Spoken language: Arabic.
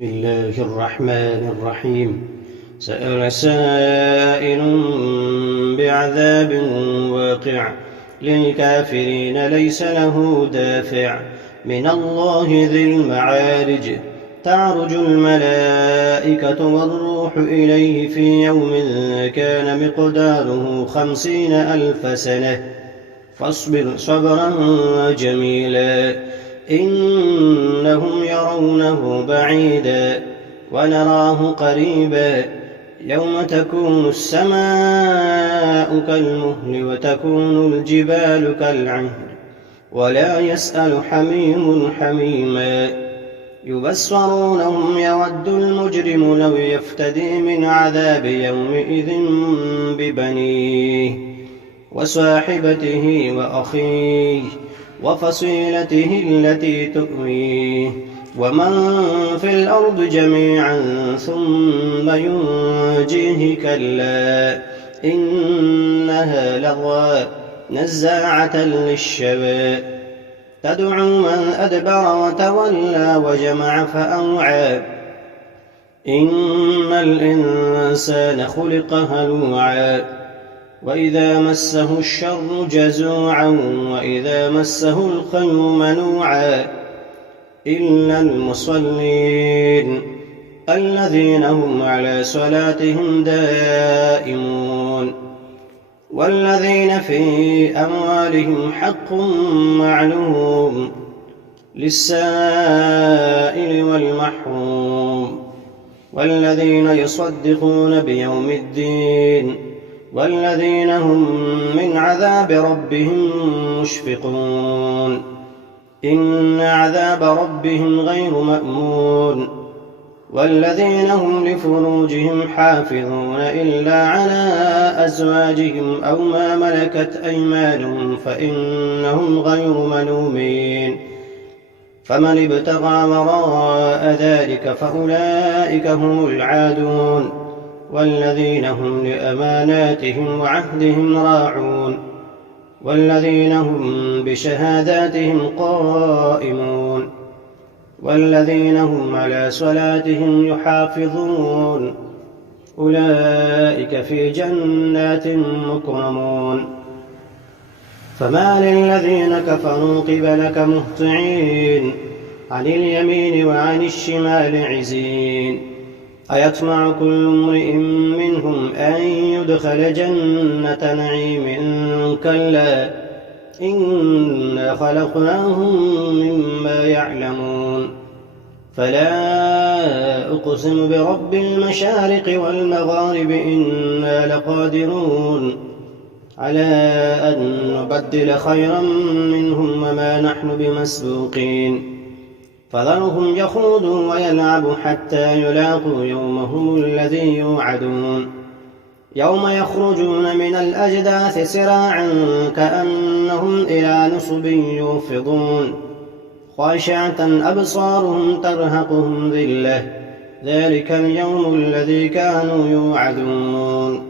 بسم الله الرحمن الرحيم. سأل سائل بعذاب واقع للكافرين ليس له دافع من الله ذي المعارج. تعرج الملائكة والروح إليه في يوم كان مقداره 50,000 سنة فاصبر صبرا جميلا إنهم يرونه بعيدا ونراه قريبا يوم تكون السماء كالمهل وتكون الجبال كالعهن ولا يسأل حميم حميما يبصرونهم يود المجرم لو يفتدي من عذاب يومئذ ببنيه وصاحبته وأخيه وفصيلته التي تؤويه ومن في الأرض جميعا ثم ينجيه كلا إنها لظى نزاعة للشوى تدعو من أدبر وتولى وجمع فأوعى إن الإنسان خلق هلوعا وإذا مسه الشر جزوعا وإذا مسه الخير منوعا إلا المصلين الذين هم على صلاتهم دائمون والذين في أموالهم حق معلوم للسائل والمحروم والذين يصدقون بيوم الدين والذين هم من عذاب ربهم مشفقون إن عذاب ربهم غير مأمون والذين هم لفروجهم حافظون إلا على أزواجهم أو ما ملكت أيمانهم فإنهم غير ملومين فمن ابتغى وراء ذلك فأولئك هم العادون والذين هم لأماناتهم وعهدهم راعون والذين هم بشهاداتهم قائمون والذين هم على صلاتهم يحافظون أولئك في جنات مكرمون فما للذين كفروا قبلك مهطعين عن اليمين وعن الشمال عزين أيطمع كل امرئ منهم أن يدخل جنة نعيم كلا إنا خلقناهم مما يعلمون فلا أقسم برب المشارق والمغارب إنا لقادرون على أن نبدل خيرا منهم وما نحن بمسبوقين فذرهم يخوضوا ويلعبوا حتى يلاقوا يومهم الذي يوعدون يوم يخرجون من الأجداث سراعا كأنهم إلى نصب يوفضون خاشعة أبصارهم ترهقهم ذلة ذلك اليوم الذي كانوا يوعدون